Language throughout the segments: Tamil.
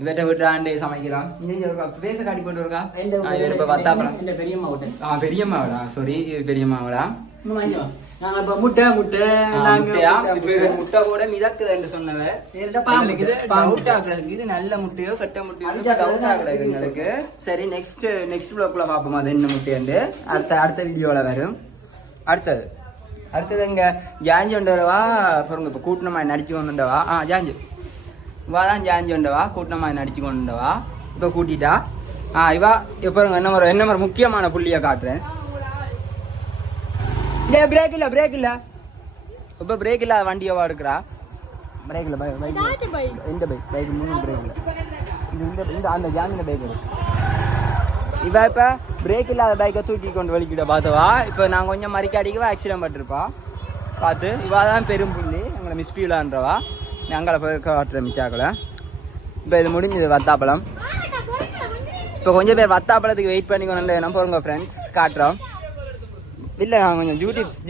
இவற்றை விட்டு ஆண்டு சமைக்கலாம். பேச காட்டி போட்டு இருக்கா வத்தாப்பழம் பெரியம்மாவடா சாரி பெரியம்மாவடா முட்டை கூட மிதக்குது சொன்னவ இது நல்ல முட்டையோ கட்ட முட்டையோ எங்களுக்கு. சரி நெக்ஸ்ட் ப்ளாக்ல பாப்போம் அது என்ன முட்டையண்டு அடுத்த வீடியோல வரும். அடுத்தது இங்க ஜாஞ்சி கொண்டவா பாருங்க. இப்ப கூட்டணமாய் நடிச்சு கொண்டுண்டவா ஜாஞ்சு இவாதான் ஜாஞ்சி கொண்டவா கூட்டணமாய் நடிச்சு கொண்டுண்டவா இப்ப கூட்டிட்டா இவா பாருங்க என்ன மாதிரி முக்கியமான புள்ளிய காட்டுறேன். பிரேக் இல்ல இப்ப பிரேக் இல்லாத வண்டியவா எடுக்கிறா. பிரேக் இல்ல இந்த பைக் மூணு பிரேக் இல்ல இந்த அந்த ஜாங்கின பைக் இருக்கு. இவ இப்ப பிரேக் இல்லாத பைக்கை தூக்கி கொண்டு வலிக்கிட்ட பார்த்தவா. இப்ப நான் கொஞ்சம் மறிக்காடிக்கவா ஆக்சிடென்ட் பட்டிருப்பா பார்த்து. இவாதான் பெரும் புள்ளி எங்களை மிஸ்பியூலான்றவா. அங்கே போய் காட்டுற மிச்சாக்களை. இப்போ இது முடிஞ்சது வத்தாப்பழம். இப்போ கொஞ்சம் பேர் வத்தாப்பழத்துக்கு வெயிட் பண்ணிக்கணும். என்ன போறோங்க ஃப்ரெண்ட்ஸ் காட்டுறோம். இல்லை நான் கொஞ்சம்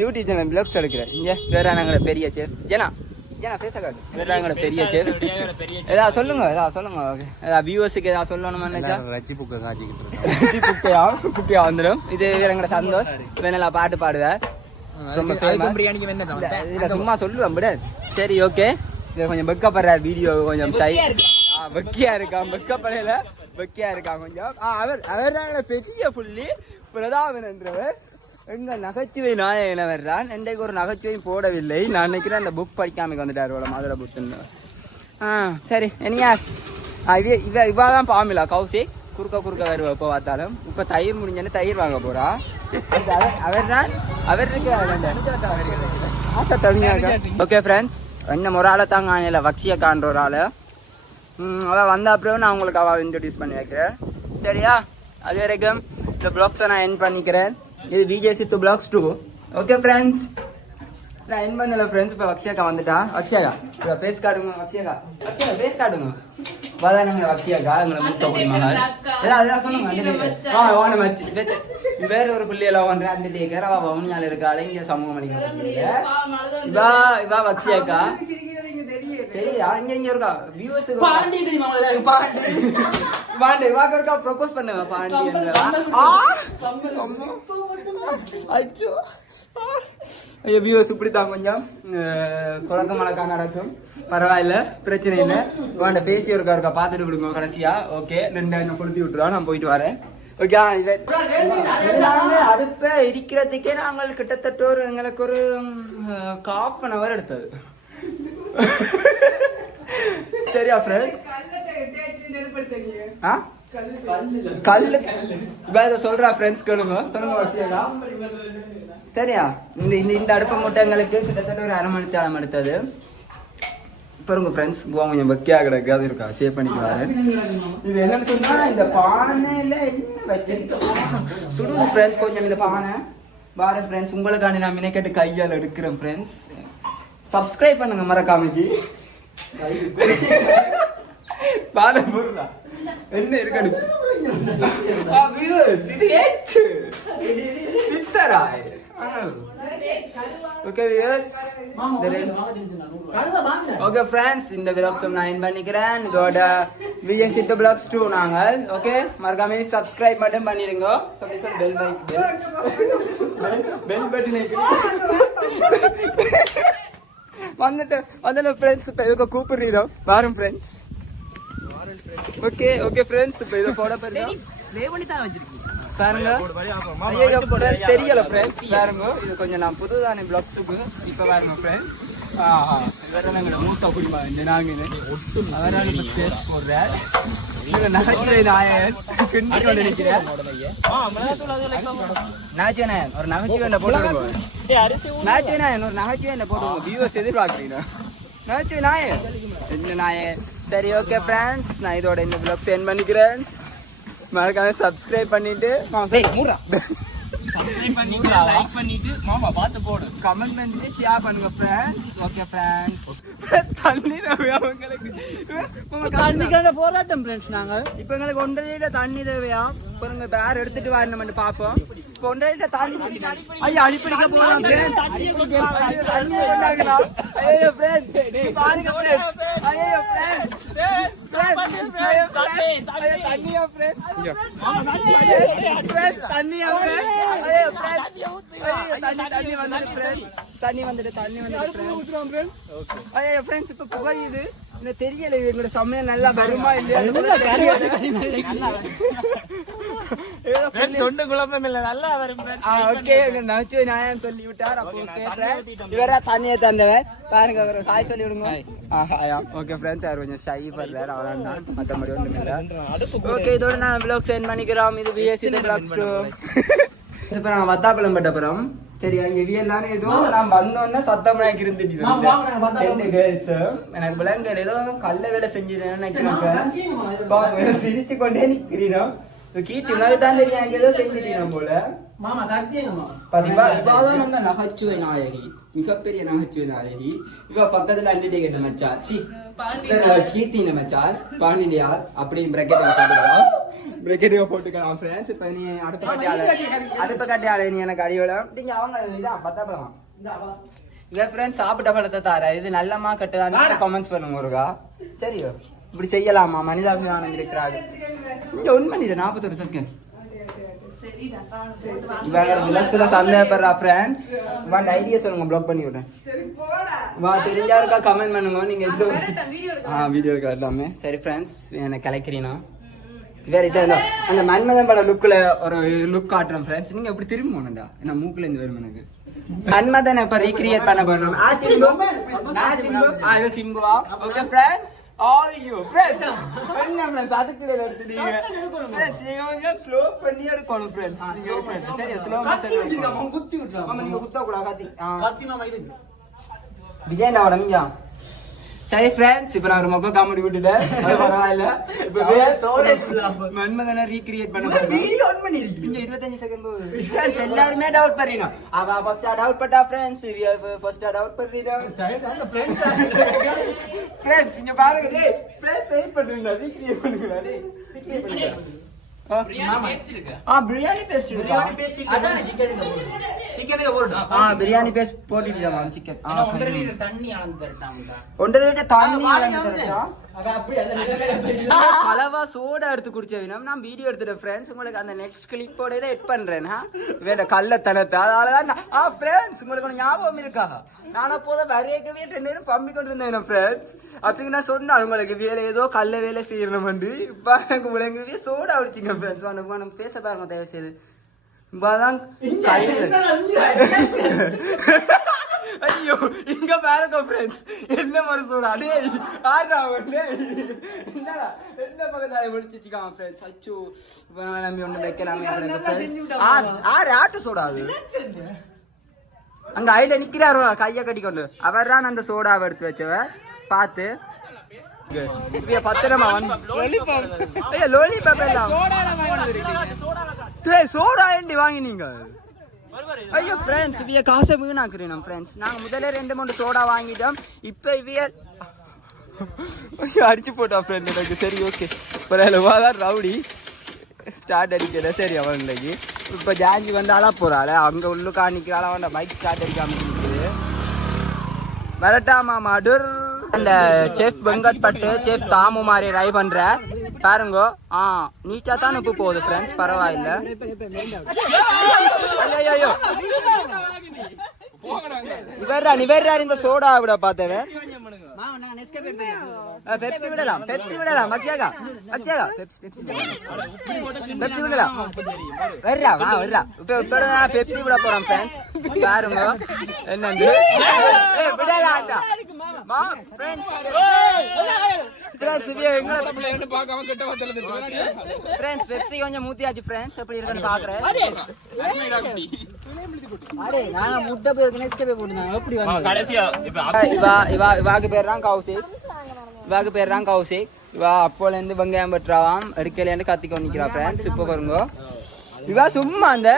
யூடியூப் சேனல் பிளாக்ஸ் எடுக்கிறேன். இங்கே வேற நாங்கள பெரிய சேர் ஜனா பேச காட்டு. வேற நாங்கள பெரிய சேர் ஏதாவது சொல்லுங்க ஓகே. ஏதாவது வியூவர்ஸுக்கு ஏதாவது சொல்லணுமா நினைச்சா ரச்சி புக்கை காய்ச்சிக்கிட்டு குப்பையா வந்துடும். இது வேற எங்களோட சந்தோஷ் வேணா பாட்டு பாடுவேன். சும்மா சொல்லுவேன் விட. சரி ஓகே. இது கொஞ்சம் வெக்கப்படுற வீடியோ கொஞ்சம் சை வெக்கியா இருக்கான் கொஞ்சம். அவர் பெரிய புள்ளி பிரதாபன்றவர் எங்க நகைச்சுவை நாயகன வர்றான். இன்றைக்கு ஒரு நகைச்சுவையும் போடவில்லை. நான் நினைக்கிறேன் அந்த புக் படிக்காம வந்துட்டாரு மதுரை புத்துன்னு. சரி என்னையா இவாதான் பாமிலா கௌசி குறுக்க வருவா. இப்போ பார்த்தாலும் இப்போ தயிர் முடிஞ்சோன்னு தயிர் வாங்க போறா. ஓகே ஃப்ரெண்ட்ஸ் என்ன ஒரு ஆளை தாங்க ஆணையில வக்ஷிய காண்ற ஒரு ஆளு. அதான் வந்த அப்புறம் நான் உங்களுக்கு அவ இன்ட்ரடியூஸ் பண்ணி வைக்கிறேன். சரியா அது வரைக்கும் இந்த பிளாக்ஸை நான் என் பண்ணிக்கிறேன். இது விஜய் சித்து பிளாக்ஸ் 2. ஓகே ஃப்ரெண்ட்ஸ் நான் என் பண்ணல ஃப்ரெண்ட்ஸ். இப்போ வக்ஷியாக்கா வந்துட்டா. வக்ஷியாக்கா இப்போ ஃபேஸ் காட்டுங்க. வக்ஷியாக்கா ஃபேஸ் காட்டுங்க. வாதானங்க வக்ஷியாக்கா எங்களை மூத்த குடிமகள் ஏதாவது சொல்லுங்க. ஓன மச்சி வேற ஒரு புள்ளியெல்லாம் ஒன்று அந்த டேக்கர் அவ வவுனியால இருக்காள். இங்கே சமூகம் அளிக்க இவா வக்ஷியாக்கா தெரியா இங்க இருக்கா வியூவர்ஸுக்கு பாண்டி வாக்கா ப்ரோபோஸ் பண்ணுங்க பாண்டி ஐயோ வியூவர்ஸ் இப்படித்தான் கொஞ்சம் குழக்க மழக்கா நடக்கும். பரவாயில்ல பிரச்சனை இல்லை. வாண்ட பேசி இருக்கா பார்த்துட்டு விடுங்க கடைசியா. ஓகே 2 கொளுத்தி விட்டுருவா. நான் போயிட்டு வரேன். ஓகே அடுப்ப இருக்கிறதுக்கே நாங்கள் கிட்டத்தட்ட எங்களுக்கு ஒரு 1/2 hour எடுத்தது. சரியா ஃப்ரெண்ட்ஸ் கல்லு இப்ப சொல்றா ஃப்ரெண்ட்ஸ் கேளுங்க சொல்லுங்க. சரியா இந்த அடுப்ப மூட்டை எங்களுக்கு கிட்டத்தட்ட ஒரு 1/2 மணி நேரம் எடுத்தது. பாருங்க ஃப்ரெண்ட்ஸ் கொஞ்சம் பக்கியா கிடக்கு. அது இருக்கா ஷேப் பண்ணிக்குவாரு. இது என்னன்னு சொன்னா இந்த பானையில என்ன வச்சிருக்கோம் சுடுங்க ஃப்ரெண்ட்ஸ். கொஞ்சம் இந்த பானை பாருங்க ஃப்ரெண்ட்ஸ். உங்களுக்காண்டி நான் மினக்கெட்டு கையால் எடுக்கிறேன் ஃப்ரெண்ட்ஸ். சப்ஸ்கிரைப் பண்ணுங்க மறக்காமக்கு. என்ன இருக்கு ஓகே ஃப்ரெண்ட்ஸ் இந்த விலாக்ஸ் நான் என் பண்ணிக்கிறேன். இதோட விஜய் சித்து பிளாக்ஸ் 2 நாங்கள். ஓகே மறக்காம சப்ஸ்கிரைப் மட்டும் பண்ணிடுங்க. பெல் பட்டன் வந்துட்டு ஃப்ரெண்ட்ஸ் இப்போ இதுக்கு கூப்பிடுறோம் வாரம் ஃப்ரெண்ட்ஸ். ஓகே ஃப்ரெண்ட்ஸ் இப்போ இதை போட பாருங்க தெரியல ஃப்ரெண்ட்ஸ் பாருங்க. இது கொஞ்சம் நான் புதுதானே பிளாக்ஸுக்கு இப்போ பாருங்க ஃப்ரெண்ட்ஸ். இவர மூத்த குடிமா இந்த நாங்க அவரால் இப்போ ஸ்பேஸ் போடுறேன். நகைச்சுவை நாயகன் கிண்டி கொண்டு நிற்கிறேன். நாச்சியநாயன் ஒரு நகைச்சுவை என்ன போட்டுருங்க. நாச்சியநாயன் ஒரு நகைச்சுவை என்ன போட்டுருங்க. வியூவர்ஸ் எதிர்பார்க்குறீங்க நகைச்சுவை நாயன் என்ன நாயன். சரி ஓகே ஃப்ரெண்ட்ஸ் நான் இதோட இந்த பிளாக் சென்ட் பண்ணிக்கிறேன். மறக்காம சப்ஸ்கிரைப் பண்ணிட்டு லைக் பண்ணிட்டு மாமா பாத்து போடு கமெண்ட் பண்ணி ஷேர் பண்ணுங்க ஃப்ரெண்ட்ஸ். ஓகே ஃப்ரெண்ட்ஸ் தண்ணி தேவையா உங்களுக்கு தண்ணிக்கான போராட்டம் ஃப்ரெண்ட்ஸ். நாங்க இப்போ எங்களுக்கு 1.5 லிட்டர் தண்ணி தேவையா பாருங்க. பேர் எடுத்துட்டு வரணும் பாப்போம். இப்போ ஒன்றரை தாண்டி ஐயா அடிப்படிக்க போகலாம் ஃப்ரெண்ட்ஸ். தண்ணி கொண்டாங்கண்ணா. ஐயோ ஃப்ரெண்ட்ஸ் பாருங்க ஃப்ரெண்ட்ஸ். ஐயோ ஃப்ரெண்ட்ஸ் தண்ணியா ஃப்ரெண்ட்ஸ். தண்ணியா ஃப்ரெண்ட்ஸ். ஐயோ ஃப்ரெண்ட்ஸ் தண்ணி வந்துட்டு ஃப்ரெண்ட்ஸ். தண்ணி வந்துட்டு ஐயோ ஃப்ரெண்ட்ஸ். இப்போ புகையுது. இந்த தெரியல எங்களோட சமையல் நல்லா வருமா இல்லையா? சொண்டு குழப்பம் இல்ல, நல்லா வரும். ஓகே நச்சு நியாயம் சொல்லி விட்டார். அப்போ இவரா தண்ணியை தந்தவன் பாருங்க. ஒரு காய் சொல்லி விடுங்க. ஓகே ஃப்ரெண்ட்ஸ் அவர் கொஞ்சம் ஷை பண்றாரு, அவ்வளோதான். மற்றபடி ஒன்றும் இல்லை. ஓகே இதோட நான் விளாக் சென்ட் பண்ணிக்கிறோம். இது பிஎஸ்சி விளாக்ஸ் டூ. இப்போ நாங்கள் வத்தாப்பழம் பட்டப்புறம் சரி அங்க வியல்லானே ஏதோ நான் வந்தோன்னா சத்தம் இருந்துட்டு எனக்கு விலங்கல் ஏதோ கல்ல வேலை செஞ்சிருந்தேன்னு நினைக்கிறேன். சிரிச்சு கொண்டே நிக்கிறீனோ கீர்த்தி உனக்கு தான் தெரியும். எனக்கு ஏதோ செஞ்சிட்டீங்க போல. நகைச்சுவை நாயகி, மிகப்பெரிய நகைச்சுவை நாயகி. இவ பக்கத்துல அண்டிடேக மச்சாச்சி கீர்த்தி மச்சாஸ் பாண்டியார் அப்படின்னு பிரக்கெட் போட்டுக்கலாம் ஃப்ரெண்ட்ஸ். இப்ப நீ அடுத்த கட்டியால நீ எனக்கு அடிவலம் நீங்க அவங்க பத்தாப்பழம் இல்ல ஃப்ரெண்ட்ஸ். சாப்பிட்ட பழத்தை தார இது நல்லமா கட்டுதான்னு கமெண்ட்ஸ் பண்ணுங்க ஒருக்கா. சரியோ இப்படி செய்யலாமா? மனிதாபிமானம் இருக்கிறாங்க. இங்க 1 மணி 41 செகண்ட். சந்தேகப்படுறா ஃப்ரெண்ட்ஸ். இவன் ஐடியா சொல்லுங்க, பிளாக் பண்ணி விடுறேன். தெரிஞ்சா இருக்கா கமெண்ட் பண்ணுங்க. நீங்க வீடியோ காட்டலாமே. சரி ஃப்ரெண்ட்ஸ் எனக்கு கலைக்கிறீனா வேற இது அந்த மன்மதன் பட லுக்ல ஒரு லுக் காட்டுறேன் ஃப்ரெண்ட்ஸ். நீங்க எப்படி திரும்ப போனண்டா என்ன மூக்குல இருந்து வரும் எனக்கு. மன்மதன் இப்ப ரீக்ரியேட் பண்ண போறோம். சிம்புவா. Okay friends all you friends என்ன ஃப்ரெண்ட்ஸ் அதுக்குள்ள எடுத்துட்டீங்க ஃப்ரெண்ட்ஸ். நீங்க கொஞ்சம் ஸ்லோ பண்ணி எடுக்கணும் ஃப்ரெண்ட்ஸ். நீங்க ஃப்ரெண்ட்ஸ் சரி ஸ்லோ மோஷன் குத்தி விட்டுறோம். ஆமா நீங்க குத்த கூட கத்தி மாமா இது விஜயண்டா உடம்பா. சரி ஃப்ரெண்ட்ஸ் இப்போ நான் ஒரு மொக்க காமெடி விட்டுட்டேன். அது பரவாயில்ல. இப்போ மன்மதனை ரீக்ரியேட் பண்ண வீடியோ ஆன் பண்ணிருக்கீங்க. 25 செகண்ட் ஃப்ரெண்ட்ஸ் எல்லாரும் டவுட் பண்ணீங்க. அவ ஃபர்ஸ்ட் டவுட் பட்டா ஃப்ரெண்ட்ஸ். ஃபர்ஸ்ட் டவுட் பண்ணிட்டா அந்த ஃப்ரெண்ட்ஸ். ஃப்ரெண்ட்ஸ் இங்க பாருங்க டேய் ஃப்ரெண்ட்ஸ் வெயிட் பண்ணுங்க. ரீக்ரியேட் பண்ணுங்க டேய். ரீக்ரியேட் பண்ணுங்க. பிரியாணி பேஸ்ட் இருக்கு. பிரியாணி பேஸ்ட் அதான் சிக்கனுக்கு போடு. பிரியாணி பேஸ்ட் போட்டுட்டீங்க மாம். சிக்கன் 1.5 லிட்டர் தண்ணி அளந்து தரட்டாம்டா. 1.5 லிட்டர் தண்ணி அளந்து தரட்டா. அத அப்படியே அந்த கலவா சோடா எடுத்து குடிச்சேனா நான் வீடியோ எடுத்துட்டேன் ஃப்ரெண்ட்ஸ். உங்களுக்கு அந்த நெக்ஸ்ட் கிளிப்போட இத எட் பண்றேன். வேற கள்ளத்தனத்தை அதனால ஃப்ரெண்ட்ஸ் உங்களுக்கு ஒரு ஞாபகம் இருக்கா? நான் அப்போதான் வரையக்கவே 2 நேரம் பம்பி கொண்டு இருந்தேன் ஃப்ரெண்ட்ஸ். அப்படி நான் சொன்னேன் உங்களுக்கு வேலை ஏதோ கல்ல வேலை செய்யணும் வந்து. இப்ப எனக்கு விளங்குவே சோடா அடிச்சிங்க ஃப்ரெண்ட்ஸ். நம்ம பேச பாருங்க தயவு செய்து. ஐயோ இங்க பாருங்க ஃப்ரெண்ட்ஸ் என்ன மாதிரி சோடா டேய் ஆறா வந்து என்னடா என்ன பக்கத்துல முடிச்சிட்டான் ஃப்ரெண்ட்ஸ். அச்சோ நம்ம ஒண்ணு வைக்கலாமே ஆட்டு சோடா அது. அங்க ஐல நிக்கிறாரு கைய கட்டிக்கொண்டு. அவர் தான் அந்த சோடாவை எடுத்து வச்சவ பார்த்து பத்திரமா வந்து லோலிபாப் எல்லாம் சோடா ஏண்டி வாங்கினீங்க? ஐயோ ஃப்ரெண்ட்ஸ் இவைய காசை வீணாக்குறேன் ஃப்ரெண்ட்ஸ். நாங்க முதல்ல 2-3 சோடா வாங்கிட்டோம். இப்ப இவைய அடிச்சு போட்டா ஃப்ரெண்ட் எனக்கு. சரி ஓகே பரவாயில்ல ரவுடி ஸ்டார்ட் அடிக்கல. சரி அவனுக்கு இப்போ ஜாஞ்சி வந்து அழ போறாள். அங்கே உள்ளுக்கா நிற்கிறாள். அவன் பைக் ஸ்டார்ட் அடிக்காம நிற்குது. வரட்டாமா மாடூர் அந்த செஃப் வெங்கட் பட்டு செஃப் தாமு மாதிரி ட்ரை பண்ற பாருங்க. நீட்டா தான் உப்பு போகுது ஃப்ரெண்ட்ஸ். பரவாயில்ல. ஐயோ இவர்ரா இந்த சோடா விட பார்த்தவன். பெப்சி விடலாம் மச்சியாகா பெப்சி விடலாம். வர்றா இப்ப நான் பெப்சி விட போறேன் ஃப்ரெண்ட்ஸ். பாருங்க என்னண்டு பெப்சி கொஞ்சம் மூத்தியாச்சு ஃப்ரெண்ட்ஸ். எப்படி இருக்குன்னு பாக்குறேன். பேர் கௌசிக். இவா அப்போல இருந்து வெங்காயம் பற்றாவாம் எடுக்கலேன்னு கத்திக்கொண்டு நிக்கிறா ஃப்ரெண்ட்ஸ். இப்ப பாருங்க இவா சும்மா அந்த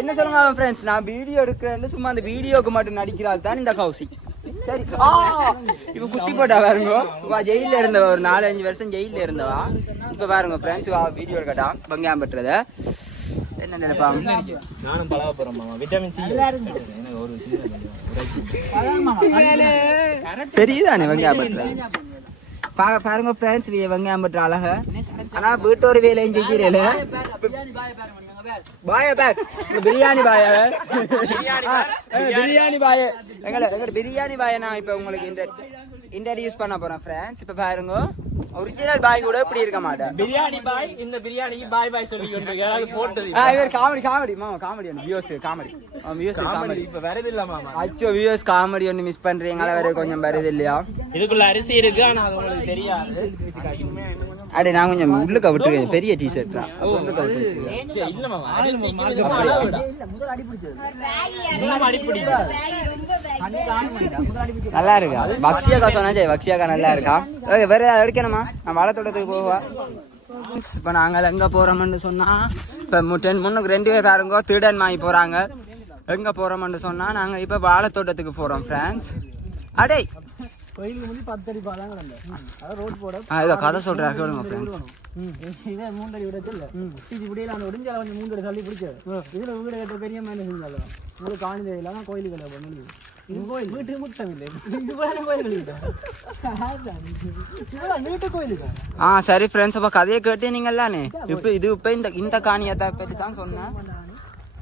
என்ன சொல்லுங்க ஃப்ரெண்ட்ஸ் நான் வீடியோ எடுக்கிறேன்னு சும்மா அந்த வீடியோக்கு மட்டும் நடிக்கிறாள் தான் இந்த கௌசிக். சரி இவ குட்டி போட்டா பாருங்க. ஜெயில இருந்தவா ஒரு 4-5 வருஷம் ஜெயில இருந்தவா. இப்ப பாருங்க ஃப்ரெண்ட்ஸ் வீடியோ எடுக்கட்டான் வெங்காயம் பற்றத. என்ன நினைப்பாங்க? நானும் பழக போறேன் மாமா. விட்டமின் சி எனக்கு ஒரு தெரியுதானே வெங்காயம் பற்ற பாருங்க ஃப்ரெண்ட்ஸ், வெங்காயம் பற்ற அழக. ஆனா வீட்டோரு வேலையும் செய்கிறேன். பாய பேக் பிரியாணி பாய பிரியாணி பாய எங்களை பிரியாணி பாய நான் இப்ப உங்களுக்கு இன்ட்ரடியூஸ் பண்ண போறேன் ஃப்ரெண்ட்ஸ். இப்ப பாருங்க, ஒரிஜினல் பாய் கூட இப்படி இருக்க மாட்டேன். பிரியாணி பாய் இந்த பிரியாணிக்கு பாய் பாய் சொல்லி கொண்டிருக்காரு. போட்டது இவர் காமெடி மாமா, காமெடி வியூஸ் காமெடி இப்ப வருது இல்ல மாமா. அச்சோ வியூஸ் காமெடி ஒன்று மிஸ் பண்றீங்களா? வேற கொஞ்சம் வருது இல்லையா? இதுக்குள்ள அரிசி இருக்கு, ஆனா அது உங்களுக்கு தெரியாது. அடே நான் கொஞ்சம் உள்ளுக்க விட்டுருக்கேன், பெரிய டிஷர்ட்டா இல்ல மாமா. நல்லா இருக்கா? பக்ஷியாக்கா சொன்னா பக்ஷியாக்கா நல்லா இருக்கா? வேற ஏதாவது எடுக்கணுமா? நான் வாழைத்தோட்டத்துக்கு போவேன். இப்ப நாங்க எங்க போறோம்னு சொன்னா, இப்ப முன்னுக்கு 2 பேர் யாருங்கோ திருடன் வாங்கி போறாங்க. எங்க போறோம்னு சொன்னா நாங்க இப்ப வாழைத்தோட்டத்துக்கு போறோம் ஃப்ரெண்ட்ஸ். அடே கோயிலுக்கு முன்னாடி 10 அடி பாலம் கிடந்த அத ரோட் போட இதோ கதை சொல்றாரு கேளுங்க ஃப்ரெண்ட்ஸ். இவே 3 அடி விடச்சு இல்ல இது இப்படியே அந்த ஒடிஞ்சால கொஞ்சம் 3 அடி தள்ளி பிடிச்சது. இதுல வீடு கட்ட பெரிய மேல செஞ்சாலும் உங்களுக்கு காணிதே இல்லாம கோயிலுக்கு பண்ணி இது கோயில் வீட்டு முத்தம் இல்லை. இது போல கோயிலுக்கு வீட்டு கோயிலுக்கு சரி ஃப்ரெண்ட்ஸ், அப்ப கதையை கேட்டே நீங்கல்லானே. இப்ப இந்த காணியத்தை பத்தி தான் சொன்னேன்.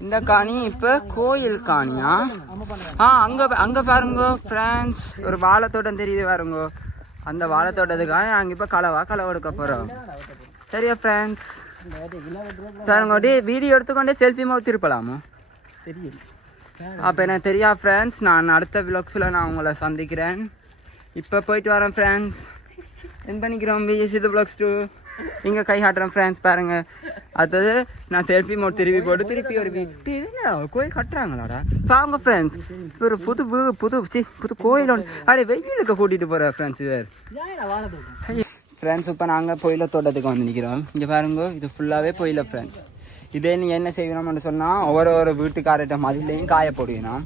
இந்த காணி இப்ப கோயில் காணியா? அங்க பாருங்க ஃப்ரெண்ட்ஸ், ஒரு வாழைத்தோட்டம் தெரியுது பாருங்க. அந்த வாழைத்தோட்டத்துக்காக நாங்க இப்ப களவு எடுக்க போறோம். சரியா ஃப்ரெண்ட்ஸ்? பாருங்க, வீடியோ எடுத்துக்கொண்டே செல்ஃபி மவுத் இருப்பலாமோ தெரியும். அப்ப எனக்கு தெரியா ஃப்ரெண்ட்ஸ், நான் அடுத்த விலாக்ஸ்ல நான் உங்களை சந்திக்கிறேன். இப்ப போயிட்டு வரேன் ஃப்ரெண்ட்ஸ். என்ன பண்ணிக்கிறோம் விஜய் விலாக்ஸ் 2 இங்கே கை காட்டுறேன் ஃப்ரெண்ட்ஸ். பாருங்க, அடுத்தது நான் செல்ஃபி மோட் திருப்பி போட்டு திருப்பி ஒரு வீட்டு கோயில் கட்டுறாங்களாடா பாருங்க ஃப்ரெண்ட்ஸ். ஒரு புது கோயில் அப்படியே வெயிலுக்கு கூட்டிட்டு போற ஃப்ரெண்ட்ஸ். ஃப்ரெண்ட்ஸ் இப்போ நாங்கள் பொயில தோட்டத்துக்கு வந்து நிற்கிறோம். இங்கே பாருங்க, இது ஃபுல்லாகவே பொயில ஃப்ரெண்ட்ஸ். இதே நீங்கள் என்ன செய்யணும்னு சொன்னால், ஒவ்வொரு வீட்டுக்காரர்கிட்ட மதிலையும் காய போடுவினோம்.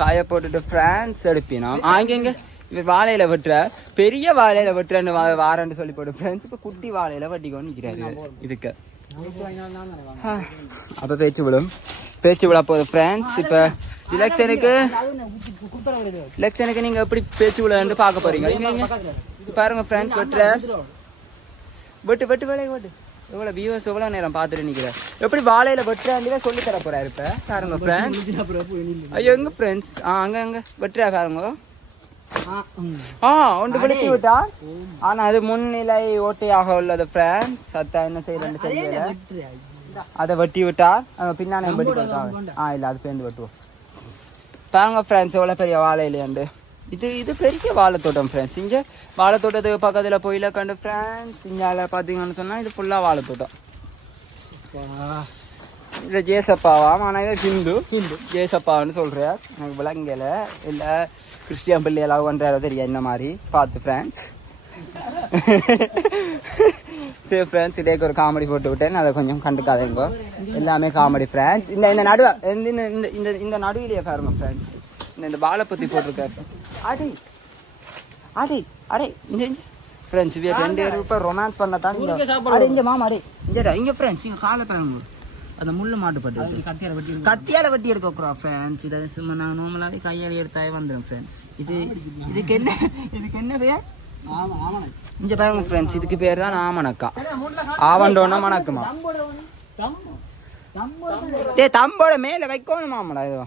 காய போட்டுட்டு ஃப்ரெண்ட்ஸ் எடுப்பினோம். இங்கே வாழையில வெட்டுற பெரிய வாழையில வெட்டுறன்னு வாரன்னு சொல்லி போட்டு ஃப்ரெண்ட்ஸ் இப்போ குட்டி வாழையில வெட்டிக்கொண்டு நிற்கிறாரு. இதுக்கு அப்போ பேச்சு விழ போகுது ஃப்ரெண்ட்ஸ். இப்போ எலெக்ஷனுக்கு நீங்கள் எப்படி பேச்சு விழான்னு பார்க்க போறீங்க. பாருங்க ஃப்ரெண்ட்ஸ், வெட்டு வேலையை வெட்டு எவ்வளோ வியூஸ் எவ்வளோ நேரம் பார்த்துட்டு நிற்கிறேன். எப்படி வாழையில வெட்டுறான்னு சொல்லி தர போறாரு. இப்போ பாருங்க ஃப்ரெண்ட்ஸ், ஐயோ எங்க ஃப்ரெண்ட்ஸ் அங்கே வெட்டுறா பாருங்க. ஒன்று வெளுத்தி விட்டா, ஆனா அது முன்னிலை ஓட்டையாக உள்ளது ஃப்ரெண்ட்ஸ். அதான் என்ன செய்யறேன்னு தெரியல. அதை வெட்டி விட்டா பின்னாடி வெட்டி விட்டா இல்ல அது பேருந்து வெட்டுவோம். பாருங்க ஃப்ரெண்ட்ஸ், எவ்வளோ பெரிய வாழை இல்லையாண்டு. இது பெரிய வாழைத்தோட்டம் ஃப்ரெண்ட்ஸ். இங்கே வாழைத்தோட்டத்துக்கு பக்கத்தில் போயில கண்டு ஃப்ரெண்ட்ஸ். இங்கே பார்த்தீங்கன்னு சொன்னா இது ஃபுல்லாக வாழைத்தோட்டம். இல்லை ஜேசப்பாவா? ஆனால் ஹிந்து ஜேசப்பான்னு சொல்கிறார். எனக்கு விளங்கல இல்லை கிறிஸ்டியன் பிள்ளையெல்லாம் பண்ணுறாரோ தெரியாது. இந்த மாதிரி பார்த்து ஃப்ரெண்ட்ஸ். சரி ஃப்ரெண்ட்ஸ், இதேக்கு ஒரு காமெடி போட்டு விட்டேன். அதை கொஞ்சம் கண்டுக்காதேங்கோ. எல்லாமே காமெடி ஃப்ரெண்ட்ஸ். இந்த நடுவிலேயே பாருங்க ஃப்ரெண்ட்ஸ், இந்த பாலை பற்றி போட்டிருக்காரு. அடே இங்கே ஃப்ரெண்ட்ஸ், 2 பேரும் இப்போ ரொமான்ஸ் பண்ணத்தான் இங்கே மாமா. இங்கே ஃப்ரெண்ட்ஸ், இங்கே காலை பாருங்க, அந்த முள்ளு மாட்டுப்பட்டு கத்தியால வெட்டி எடுக்கிறோம் ஃப்ரெண்ட்ஸ். இதை சும்மா நான் நார்மலாகவே கையால் எடுத்தாவே வந்துடும் ஃப்ரெண்ட்ஸ். இதுக்கு என்ன பேர்? இங்கே பாருங்க ஃப்ரெண்ட்ஸ், இதுக்கு பேர் தான் ஆமணக்கா. ஆவண்டோன்னா மணக்குமா? தம்போட மேலே வைக்கணுமாமடா. இதுவா